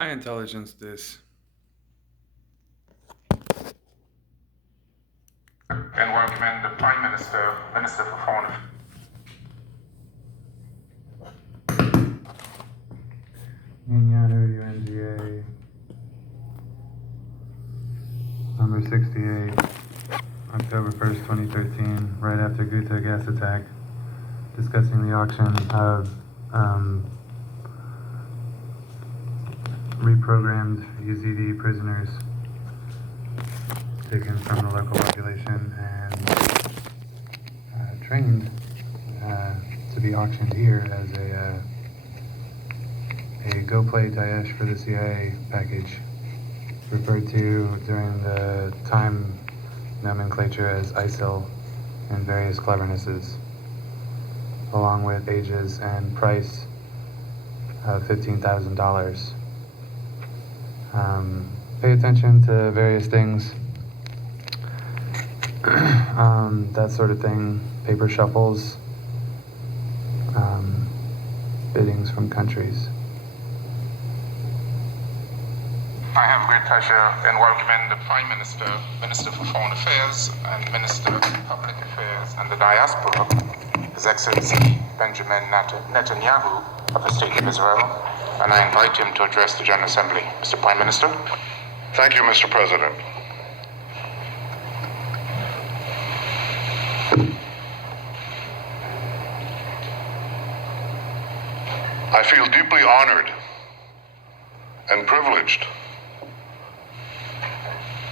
I intelligence this. And recommend the Prime Minister, Minister for Foreign Affairs. Netanyahu, UNGA, number 68, October 1st, 2013, right after Ghouta gas attack, discussing the auction of reprogrammed Yazidi prisoners taken from the local population and trained to be auctioned here as a Go Play Daesh for the CIA package, referred to during the time nomenclature as ISIL and various clevernesses, along with ages and price of $15,000. Pay attention to various things, that sort of thing, paper shuffles, biddings from countries. I have great pleasure in welcoming the Prime Minister, Minister for Foreign Affairs, and Minister of Public Affairs and the Diaspora, His Excellency Benjamin Netanyahu of the State of Israel, and I invite him to address the General Assembly. Mr. Prime Minister. Thank you, Mr. President. I feel deeply honored and privileged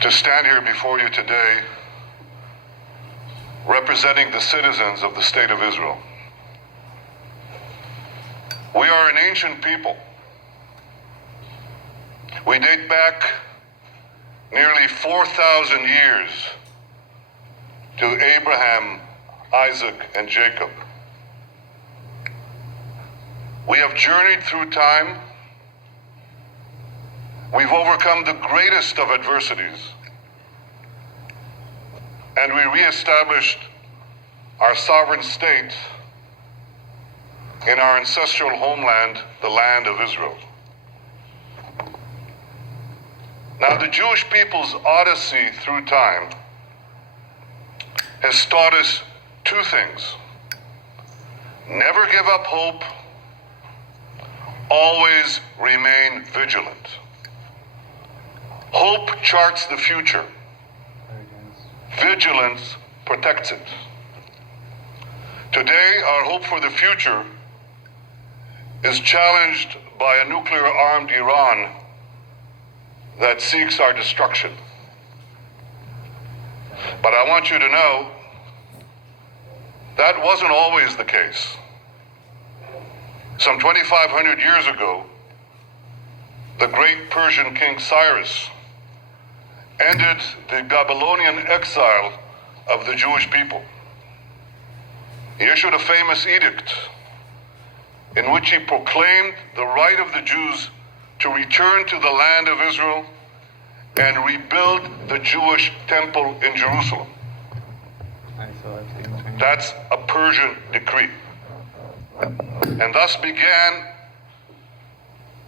to stand here before you today representing the citizens of the State of Israel. We are an ancient people. We date back nearly 4,000 years to Abraham, Isaac, and Jacob. We have journeyed through time. We've overcome the greatest of adversities, and we reestablished our sovereign state in our ancestral homeland, the land of Israel. Now, the Jewish people's odyssey through time has taught us two things. Never give up hope, always remain vigilant. Hope charts the future. Vigilance protects it. Today, our hope for the future is challenged by a nuclear-armed Iran that seeks our destruction. But I want you to know that wasn't always the case. Some 2,500 years ago, the great Persian king Cyrus ended the Babylonian exile of the Jewish people. He issued a famous edict in which he proclaimed the right of the Jews to return to the land of Israel and rebuild the Jewish temple in Jerusalem. That's a Persian decree. And thus began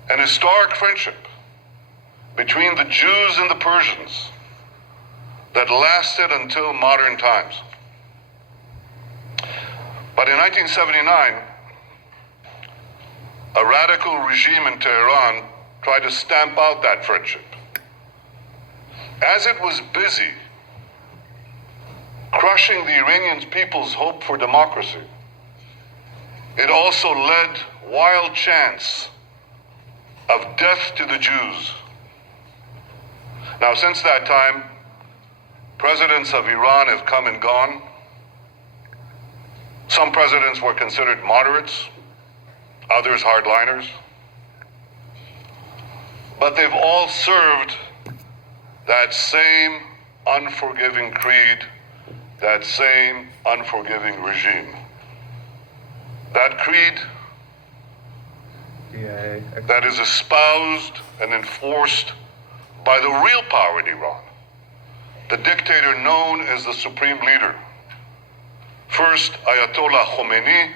an historic friendship between the Jews and the Persians that lasted until modern times. But in 1979, a radical regime in Tehran tried to stamp out that friendship. As it was busy crushing the Iranian people's hope for democracy, it also led wild chants of death to the Jews. Now, since that time, presidents of Iran have come and gone. Some presidents were considered moderates, others hardliners. But they've all served that same unforgiving creed, that same unforgiving regime. That creed that is espoused and enforced by the real power in Iran, the dictator known as the supreme leader. First Ayatollah Khomeini,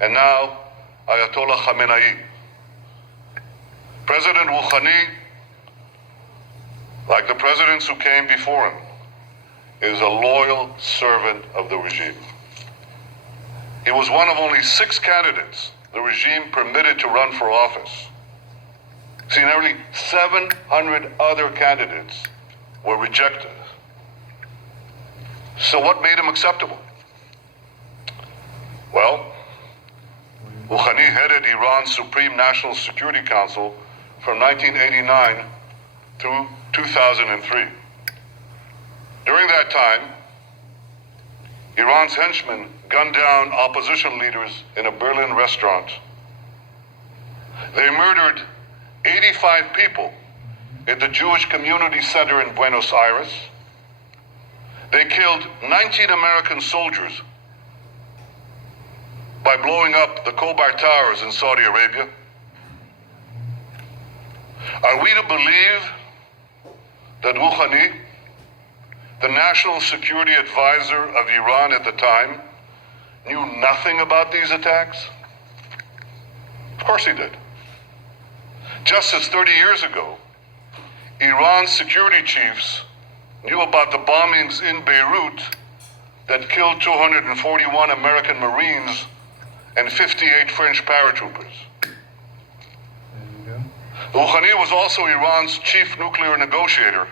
and now Ayatollah Khamenei. President Rouhani, like the presidents who came before him, is a loyal servant of the regime. He was one of only 6 candidates the regime permitted to run for office. See, nearly 700 other candidates were rejected. So what made him acceptable? Well, Rouhani headed Iran's Supreme National Security Council from 1989 through 2003. During that time, Iran's henchmen gunned down opposition leaders in a Berlin restaurant. They murdered 85 people at the Jewish Community Center in Buenos Aires. They killed 19 American soldiers by blowing up the Khobar Towers in Saudi Arabia. Are we to believe that Rouhani, the national security advisor of Iran at the time, knew nothing about these attacks? Of course he did. Just as 30 years ago, Iran's security chiefs knew about the bombings in Beirut that killed 241 American Marines and 58 French paratroopers. Rouhani was also Iran's chief nuclear negotiator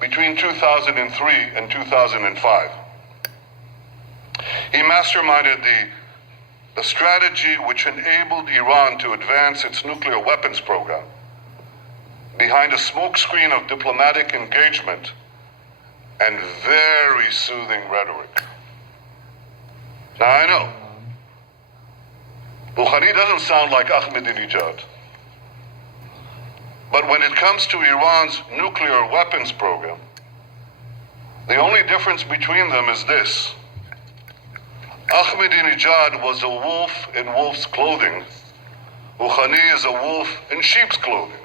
between 2003 and 2005. He masterminded the strategy which enabled Iran to advance its nuclear weapons program behind a smokescreen of diplomatic engagement and very soothing rhetoric. Now I know, Rouhani doesn't sound like Ahmadinejad. But when it comes to Iran's nuclear weapons program, the only difference between them is this. Ahmadinejad was a wolf in wolf's clothing. Rouhani is a wolf in sheep's clothing.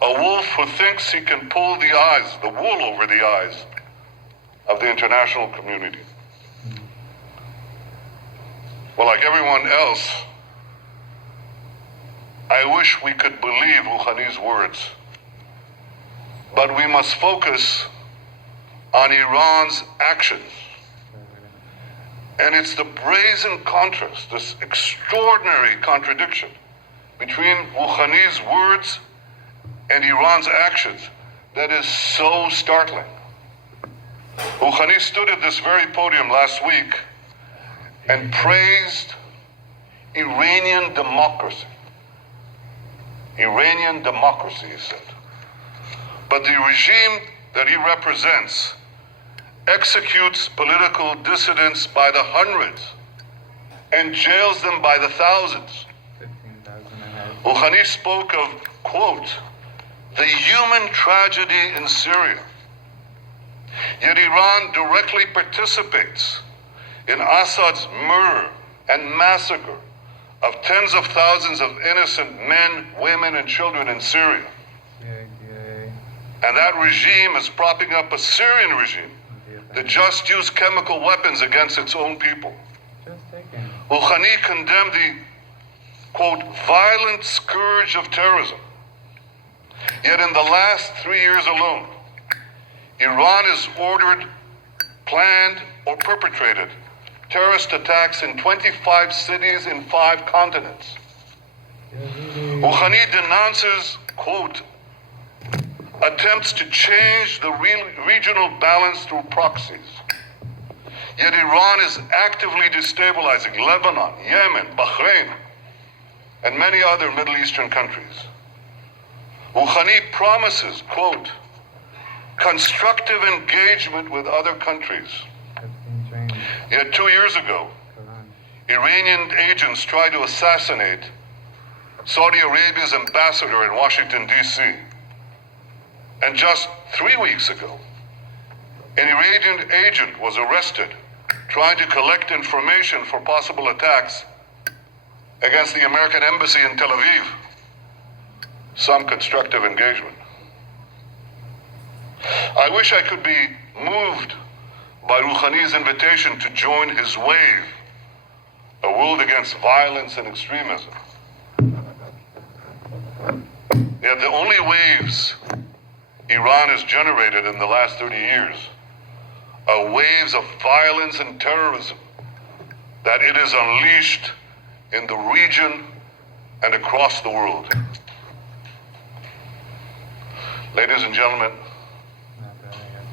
A wolf who thinks he can pull the eyes, the wool over the eyes of the international community. Well, like everyone else, I wish we could believe Rouhani's words. But we must focus on Iran's actions. And it's the brazen contrast, this extraordinary contradiction between Rouhani's words and Iran's actions that is so startling. Rouhani stood at this very podium last week and praised Iranian democracy. Iranian democracy, he said. But the regime that he represents executes political dissidents by the hundreds and jails them by the thousands. Rouhani spoke of, quote, the human tragedy in Syria. Yet Iran directly participates in Assad's murder and massacre of tens of thousands of innocent men, women, and children in Syria. And that regime is propping up a Syrian regime that just used chemical weapons against its own people. Rouhani condemned the, quote, violent scourge of terrorism. Yet in the last 3 years alone, Iran has ordered, planned, or perpetrated terrorist attacks in 25 cities in 5 continents. Rouhani denounces, quote, attempts to change the regional balance through proxies. Yet Iran is actively destabilizing Lebanon, Yemen, Bahrain, and many other Middle Eastern countries. Rouhani promises, quote, constructive engagement with other countries. Yet 2 years ago, Iranian agents tried to assassinate Saudi Arabia's ambassador in Washington, D.C. And just 3 weeks ago, an Iranian agent was arrested trying to collect information for possible attacks against the American embassy in Tel Aviv. Some constructive engagement. I wish I could be moved by Rouhani's invitation to join his wave, a world against violence and extremism. Yet the only waves Iran has generated in the last 30 years are waves of violence and terrorism that it has unleashed in the region and across the world. Ladies and gentlemen,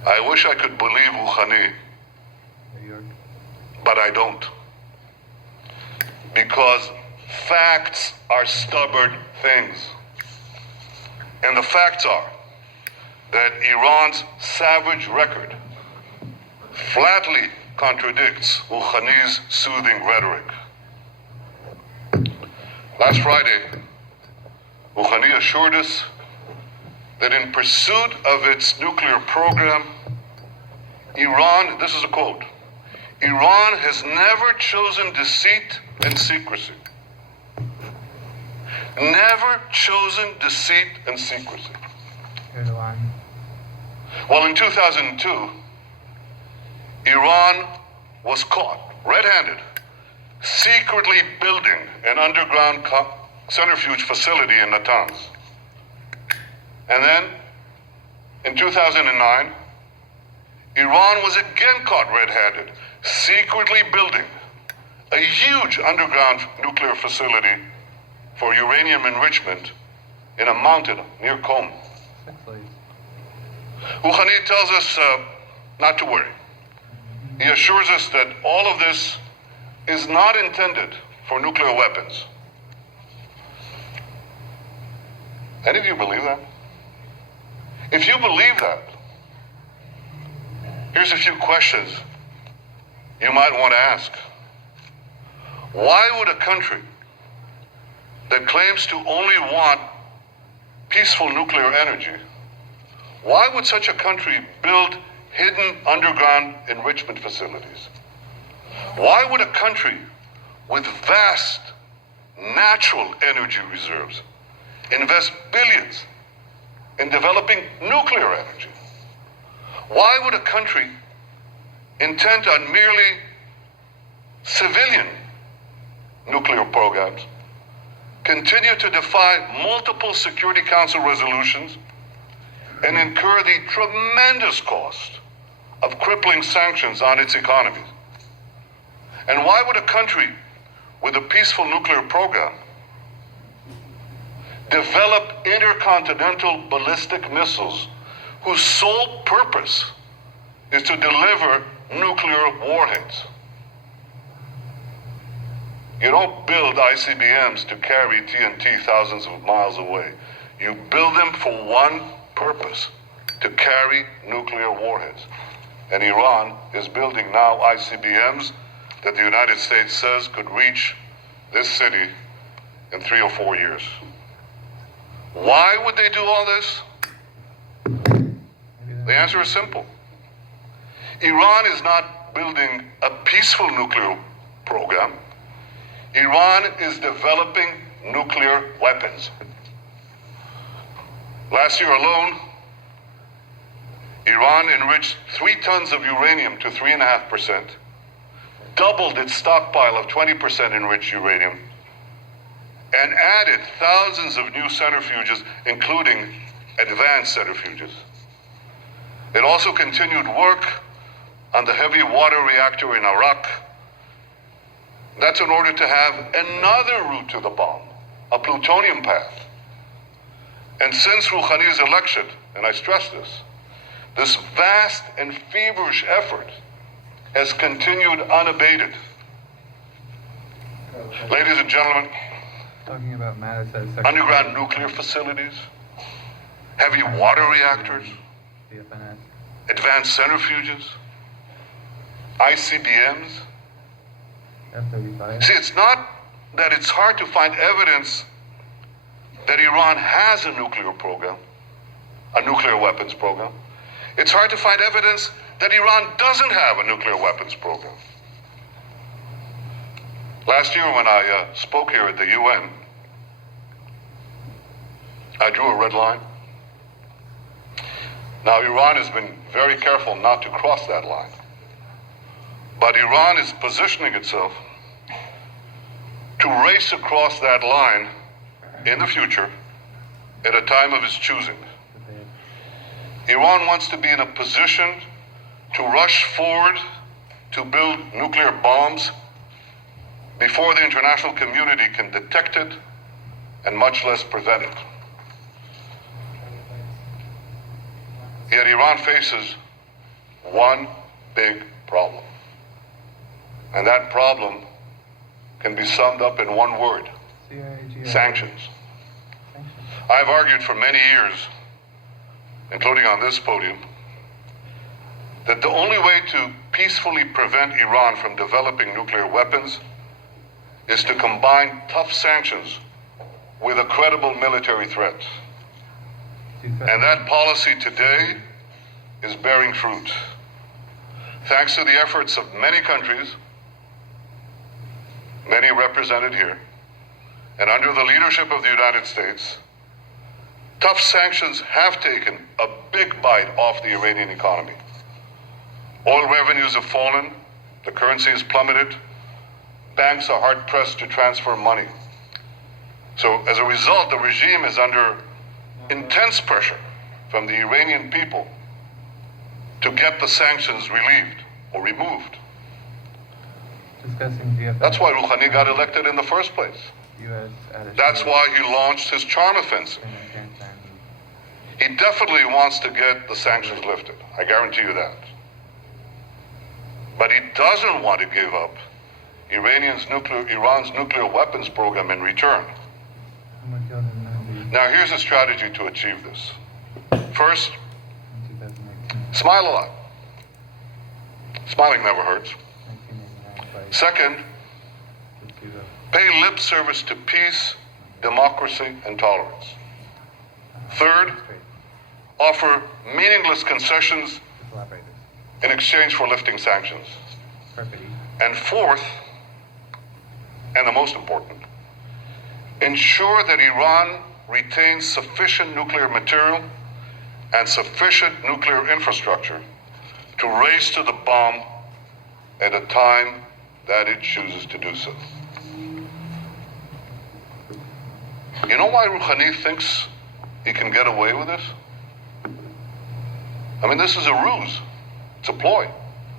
I wish I could believe Rouhani, but I don't. Because facts are stubborn things. And the facts are that Iran's savage record flatly contradicts Rouhani's soothing rhetoric. Last Friday, Rouhani assured us that in pursuit of its nuclear program, Iran, this is a quote, Iran has never chosen deceit and secrecy. Never chosen deceit and secrecy. Here's the line. Well, in 2002, Iran was caught red-handed, secretly building an underground centrifuge facility in Natanz. And then, in 2009, Iran was again caught red-handed, secretly building a huge underground nuclear facility for uranium enrichment in a mountain near Qom. Rouhani tells us not to worry. He assures us that all of this is not intended for nuclear weapons. Any of you believe that? If you believe that, here's a few questions you might want to ask. Why would a country that claims to only want peaceful nuclear energy, why would such a country build hidden underground enrichment facilities? Why would a country with vast natural energy reserves invest billions in developing nuclear energy? Why would a country intent on merely civilian nuclear programs continue to defy multiple Security Council resolutions and incur the tremendous cost of crippling sanctions on its economies? And why would a country with a peaceful nuclear program develop intercontinental ballistic missiles whose sole purpose is to deliver nuclear warheads? You don't build ICBMs to carry TNT thousands of miles away. You build them for one purpose, to carry nuclear warheads. And Iran is building now ICBMs that the United States says could reach this city in 3 or 4 years. Why would they do all this? The answer is simple. Iran is not building a peaceful nuclear program. Iran is developing nuclear weapons. Last year alone, Iran enriched 3 tons of uranium to 3.5%, doubled its stockpile of 20% enriched uranium, and added thousands of new centrifuges, including advanced centrifuges. It also continued work on the heavy water reactor in Iraq. That's in order to have another route to the bomb, a plutonium path. And since Rouhani's election, and I stress this vast and feverish effort has continued unabated. Ladies and gentlemen, Talking about underground nuclear facilities, heavy water reactors, CFNS. advanced centrifuges, ICBMs. F-35. See, it's not that it's hard to find evidence that Iran has a nuclear program, a nuclear weapons program. It's hard to find evidence that Iran doesn't have a nuclear weapons program. Last year when I spoke here at the UN, I drew a red line. Now, Iran has been very careful not to cross that line. But Iran is positioning itself to race across that line in the future at a time of his choosing. Iran wants to be in a position to rush forward to build nuclear bombs before the international community can detect it and much less prevent it. Yet Iran faces one big problem. And that problem can be summed up in one word: sanctions. I've argued for many years, including on this podium, that the only way to peacefully prevent Iran from developing nuclear weapons is to combine tough sanctions with a credible military threat. And that policy today is bearing fruit. Thanks to the efforts of many countries, many represented here, and under the leadership of the United States, tough sanctions have taken a big bite off the Iranian economy. Oil revenues have fallen, the currency has plummeted, banks are hard-pressed to transfer money. So as a result, the regime is under intense pressure from the Iranian people to get the sanctions relieved or removed. That's why Rouhani got elected in the first place. That's why he launched his charm offensive. He definitely wants to get the sanctions lifted. I guarantee you that. But he doesn't want to give up Iran's nuclear weapons program in return. Now here's a strategy to achieve this. First, smile a lot. Smiling never hurts. Second, pay lip service to peace, democracy, and tolerance. Third, offer meaningless concessions in exchange for lifting sanctions. And fourth, and the most important, ensure that Iran retains sufficient nuclear material and sufficient nuclear infrastructure to race to the bomb at a time that it chooses to do so. You know why Rouhani thinks he can get away with this? I mean, this is a ruse. It's a ploy.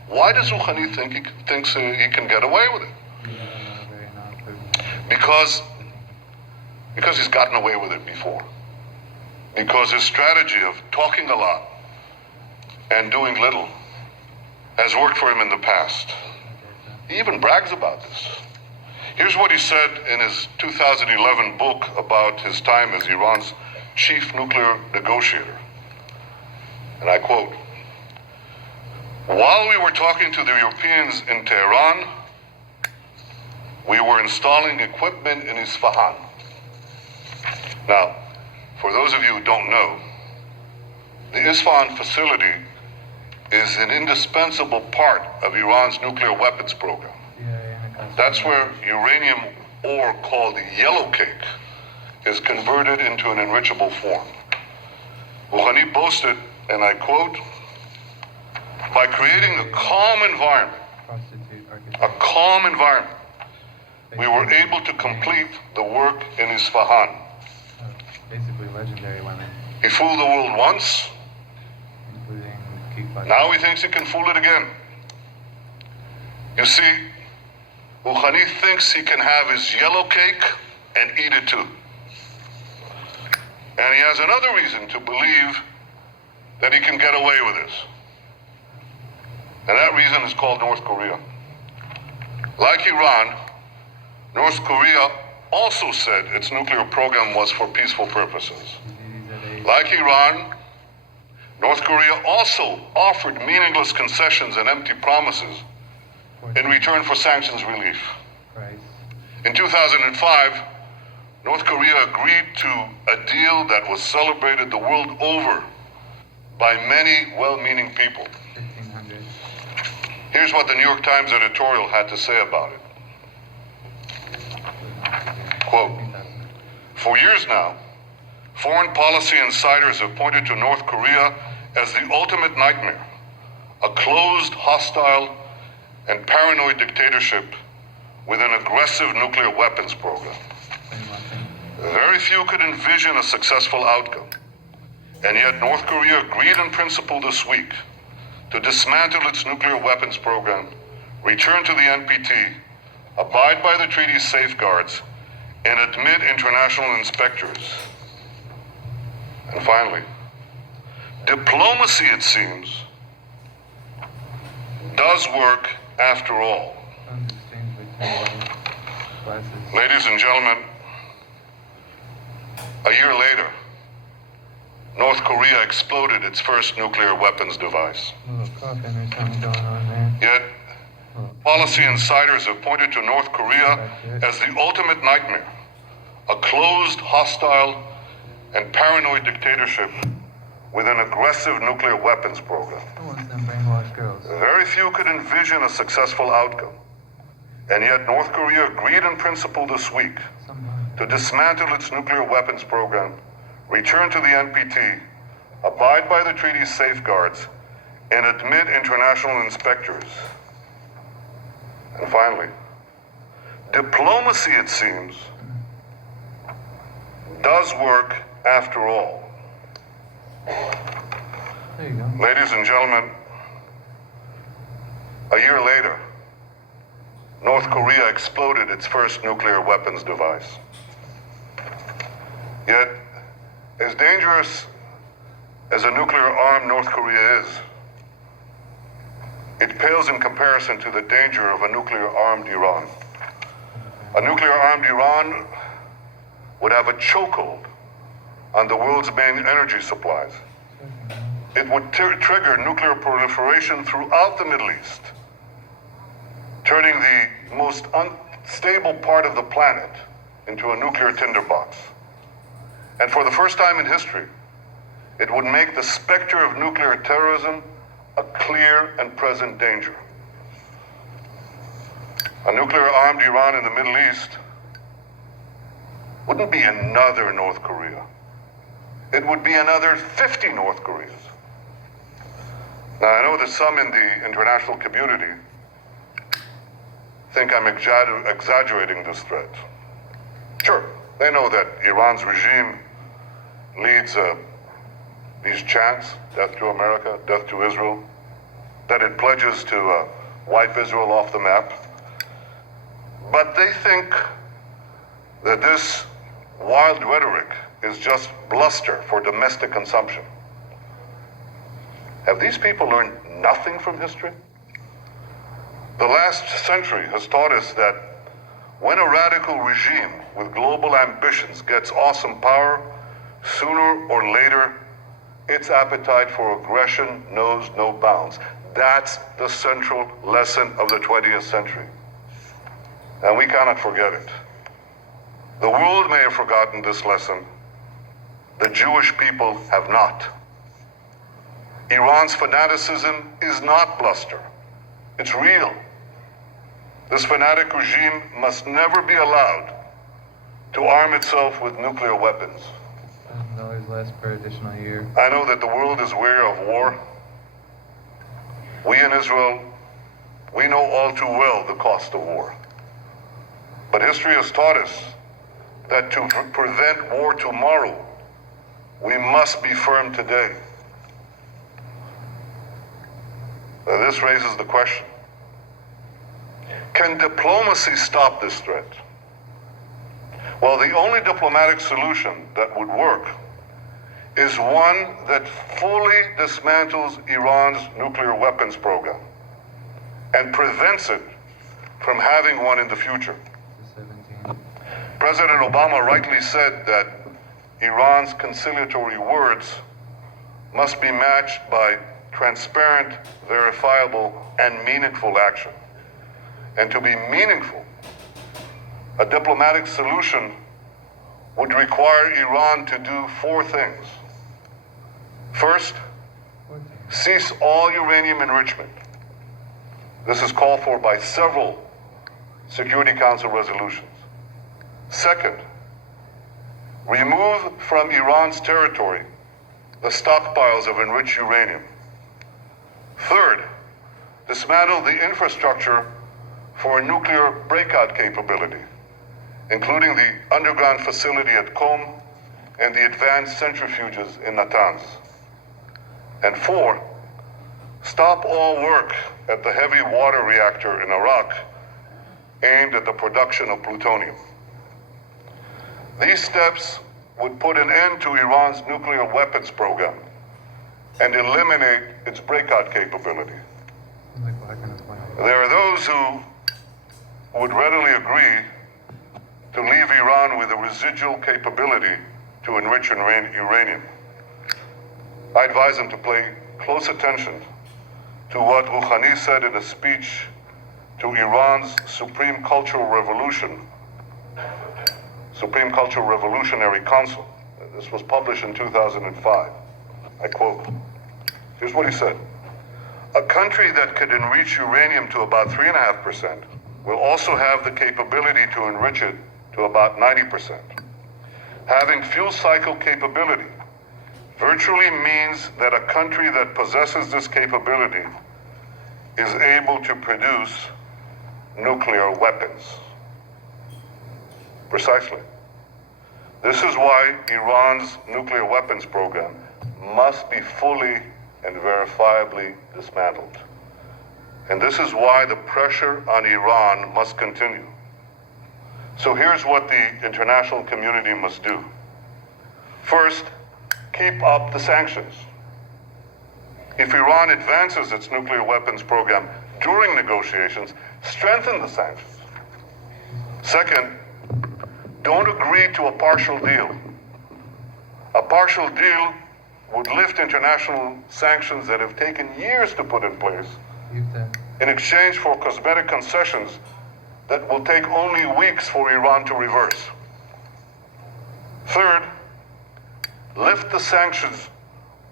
Why does Rouhani think he thinks he can get away with it? Because he's gotten away with it before. Because his strategy of talking a lot and doing little has worked for him in the past. He even brags about this. Here's what he said in his 2011 book about his time as Iran's chief nuclear negotiator. And I quote, "While we were talking to the Europeans in Tehran, we were installing equipment in Isfahan." Now, for those of you who don't know, the Isfahan facility is an indispensable part of Iran's nuclear weapons program. That's where uranium ore called yellow cake is converted into an enrichable form. Rouhani boasted, and I quote, "By creating a calm environment, we were able to complete the work in Isfahan." Basically legendary women. He fooled the world once, including now he thinks he can fool it again. You see, Rouhani thinks he can have his yellow cake and eat it too. And he has another reason to believe that he can get away with this. And that reason is called North Korea. Like Iran, North Korea also said its nuclear program was for peaceful purposes. Like Iran, North Korea also offered meaningless concessions and empty promises in return for sanctions relief. In 2005, North Korea agreed to a deal that was celebrated the world over by many well-meaning people. Here's what the New York Times editorial had to say about it. Quote, "For years now, foreign policy insiders have pointed to North Korea as the ultimate nightmare, a closed, hostile, and paranoid dictatorship with an aggressive nuclear weapons program. Very few could envision a successful outcome. And yet North Korea agreed in principle this week to dismantle its nuclear weapons program, return to the NPT, abide by the treaty's safeguards, and admit international inspectors. And finally, diplomacy, it seems, does work after all. Ladies and gentlemen, a year later, North Korea exploded its first nuclear weapons device. Yet, policy insiders have pointed to North Korea as the ultimate nightmare, a closed, hostile, and paranoid dictatorship with an aggressive nuclear weapons program. Brainwashed girls. Very few could envision a successful outcome. And yet North Korea agreed in principle this week to dismantle its nuclear weapons program, return to the NPT, abide by the treaty's safeguards, and admit international inspectors. And finally, diplomacy, it seems, does work after all. There you go. Ladies and gentlemen, a year later, North Korea exploded its first nuclear weapons device. Yet, as dangerous as a nuclear-armed North Korea is, it pales in comparison to the danger of a nuclear-armed Iran. A nuclear-armed Iran would have a chokehold on the world's main energy supplies. It would trigger nuclear proliferation throughout the Middle East, turning the most unstable part of the planet into a nuclear tinderbox. And for the first time in history, it would make the specter of nuclear terrorism a clear and present danger. A nuclear-armed Iran in the Middle East wouldn't be another North Korea. It would be another 50 North Koreas. Now, I know that some in the international community think I'm exaggerating this threat. Sure, they know that Iran's regime leads these chants, death to America, death to Israel, that it pledges to wipe Israel off the map. But they think that this wild rhetoric is just bluster for domestic consumption. Have these people learned nothing from history? The last century has taught us that when a radical regime with global ambitions gets awesome power, sooner or later, its appetite for aggression knows no bounds. That's the central lesson of the 20th century. And we cannot forget it. The world may have forgotten this lesson. The Jewish people have not. Iran's fanaticism is not bluster. It's real. This fanatic regime must never be allowed to arm itself with nuclear weapons. $1,000 less per additional year. I know that the world is weary of war. We in Israel, we know all too well the cost of war. But history has taught us that to prevent war tomorrow, we must be firm today. Now, this raises the question, can diplomacy stop this threat? Well, the only diplomatic solution that would work is one that fully dismantles Iran's nuclear weapons program and prevents it from having one in the future. 17. President Obama rightly said that Iran's conciliatory words must be matched by transparent, verifiable, and meaningful action. And to be meaningful, a diplomatic solution would require Iran to do 4 things. First, cease all uranium enrichment. This is called for by several Security Council resolutions. Second, remove from Iran's territory the stockpiles of enriched uranium. Third, dismantle the infrastructure for a nuclear breakout capability. including the underground facility at Qom and the advanced centrifuges in Natanz. And 4, stop all work at the heavy water reactor in Iraq aimed at the production of plutonium. These steps would put an end to Iran's nuclear weapons program and eliminate its breakout capability. Like black and white. There are those who would readily agree to leave Iran with a residual capability to enrich uranium. I advise them to pay close attention to what Rouhani said in a speech to Iran's Supreme Cultural Revolutionary Council. This was published in 2005. I quote, here's what he said. A country that could enrich uranium to about 3.5% will also have the capability to enrich it to about 90%. Having fuel cycle capability virtually means that a country that possesses this capability is able to produce nuclear weapons. Precisely. This is why Iran's nuclear weapons program must be fully and verifiably dismantled. And this is why the pressure on Iran must continue. So here's what the international community must do. First, keep up the sanctions. If Iran advances its nuclear weapons program during negotiations, strengthen the sanctions. Second, don't agree to a partial deal. A partial deal would lift international sanctions that have taken years to put in place Yiftah. in exchange for cosmetic concessions that will take only weeks for Iran to reverse. Third, lift the sanctions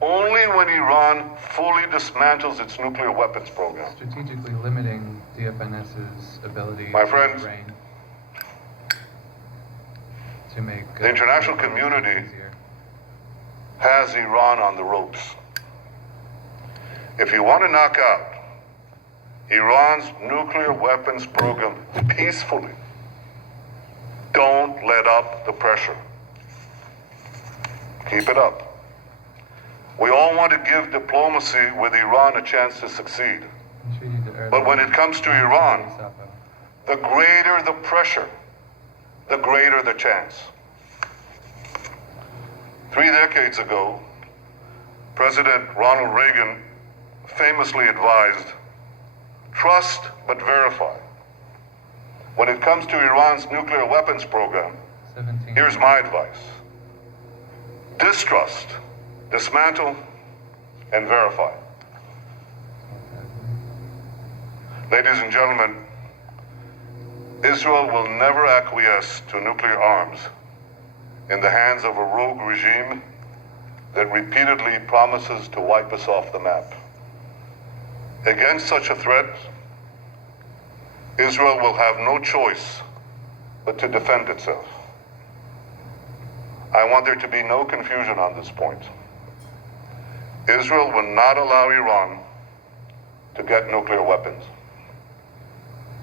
only when Iran fully dismantles its nuclear weapons program. Strategically limiting DFNS's ability My to friends, reign, to make the international community easier. has Iran on the ropes. If you want to knock out Iran's nuclear weapons program peacefully, don't let up the pressure. Keep it up. We all want to give diplomacy with Iran a chance to succeed. But when it comes to Iran, the greater the pressure, the greater the chance. 3 decades ago, President Ronald Reagan famously advised, trust but verify. When it comes to Iran's nuclear weapons program, here's my advice. Distrust, dismantle, and verify. Ladies and gentlemen, Israel will never acquiesce to nuclear arms in the hands of a rogue regime that repeatedly promises to wipe us off the map. Against such a threat, Israel will have no choice but to defend itself. I want there to be no confusion on this point. Israel will not allow Iran to get nuclear weapons.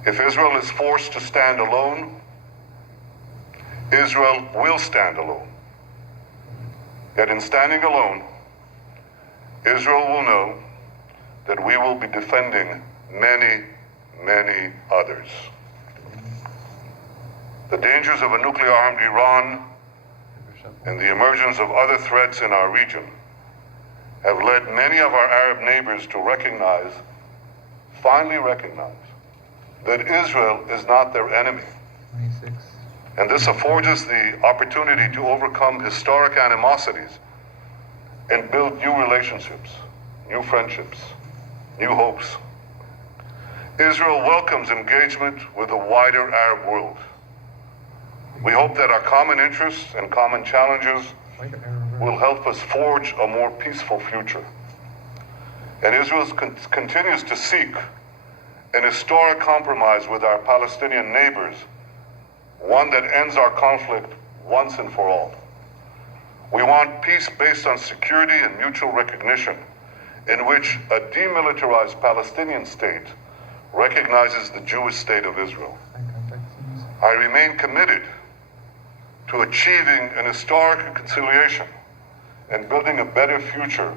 If Israel is forced to stand alone, Israel will stand alone. Yet in standing alone, Israel will know that we will be defending many, many others. The dangers of a nuclear-armed Iran and the emergence of other threats in our region have led many of our Arab neighbors to recognize, finally recognize, that Israel is not their enemy. 26. And this affords us the opportunity to overcome historic animosities and build new relationships, new friendships, new hopes. Israel welcomes engagement with the wider Arab world. We hope that our common interests and common challenges will help us forge a more peaceful future. And Israel continues to seek an historic compromise with our Palestinian neighbors, one that ends our conflict once and for all. We want peace based on security and mutual recognition, in which a demilitarized Palestinian state recognizes the Jewish state of Israel. I remain committed to achieving an historic reconciliation and building a better future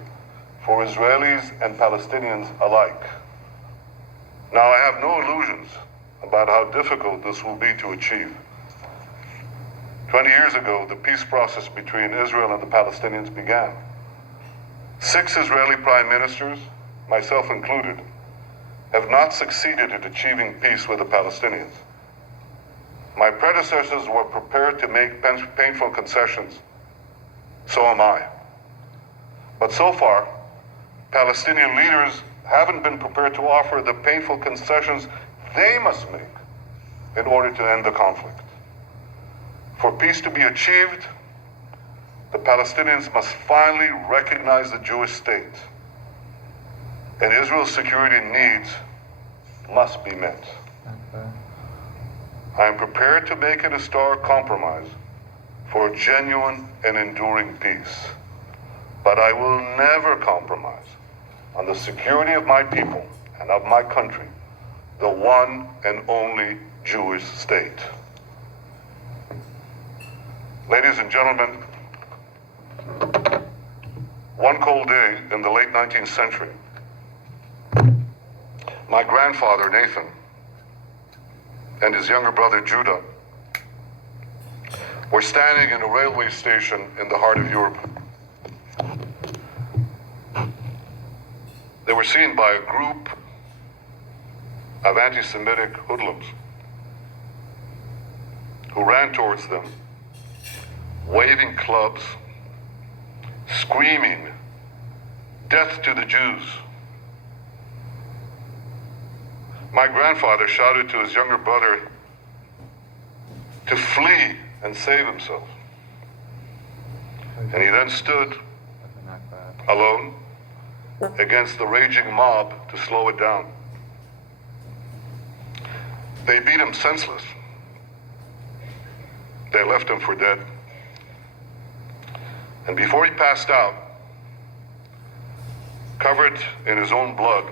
for Israelis and Palestinians alike. Now, I have no illusions about how difficult this will be to achieve. 20 years ago, the peace process between Israel and the Palestinians began. 6 Israeli prime ministers, myself included, have not succeeded in achieving peace with the Palestinians. My predecessors were prepared to make painful concessions. So am I. But so far, Palestinian leaders haven't been prepared to offer the painful concessions they must make in order to end the conflict. For peace to be achieved, the Palestinians must finally recognize the Jewish state, and Israel's security needs must be met. I am prepared to make an historic compromise for a genuine and enduring peace, but I will never compromise on the security of my people and of my country, the one and only Jewish state. Ladies and gentlemen, one cold day in the late 19th century, my grandfather, Nathan, and his younger brother, Judah, were standing in a railway station in the heart of Europe. They were seen by a group of anti-Semitic hoodlums who ran towards them, waving clubs, screaming, "Death to the Jews." My grandfather shouted to his younger brother to flee and save himself. And he then stood alone against the raging mob to slow it down. They beat him senseless. They left him for dead. And before he passed out, covered in his own blood,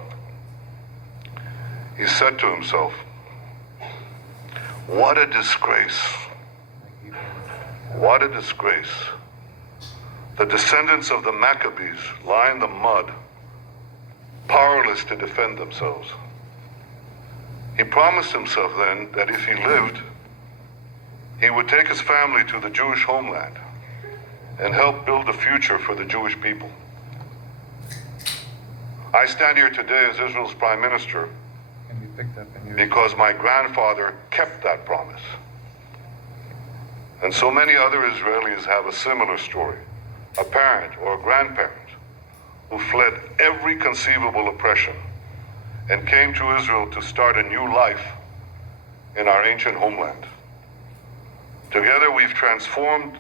he said to himself, "What a disgrace. What a disgrace. The descendants of the Maccabees lie in the mud, powerless to defend themselves." He promised himself then that if he lived, he would take his family to the Jewish homeland and help build a future for the Jewish people. I stand here today as Israel's prime minister because my grandfather kept that promise. And so many other Israelis have a similar story, a parent or a grandparent who fled every conceivable oppression and came to Israel to start a new life in our ancient homeland. Together we've transformed